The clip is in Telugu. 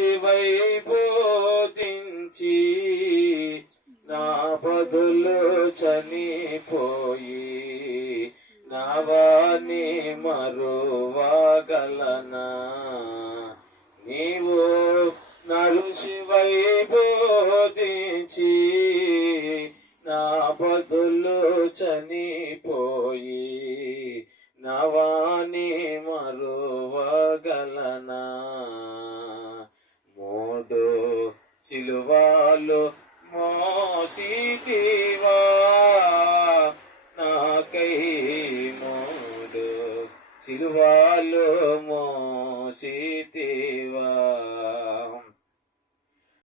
ఋషివై బోధించి నా బదులు చనిపోయి నావాని మరువగలనా? నీవు నా ఋషివై బోధించి నా బదులు చనిపోయి నవాని మరువగలనా? మూడు సిలువలు మోసితివా నాకై, మూడు సిలువలు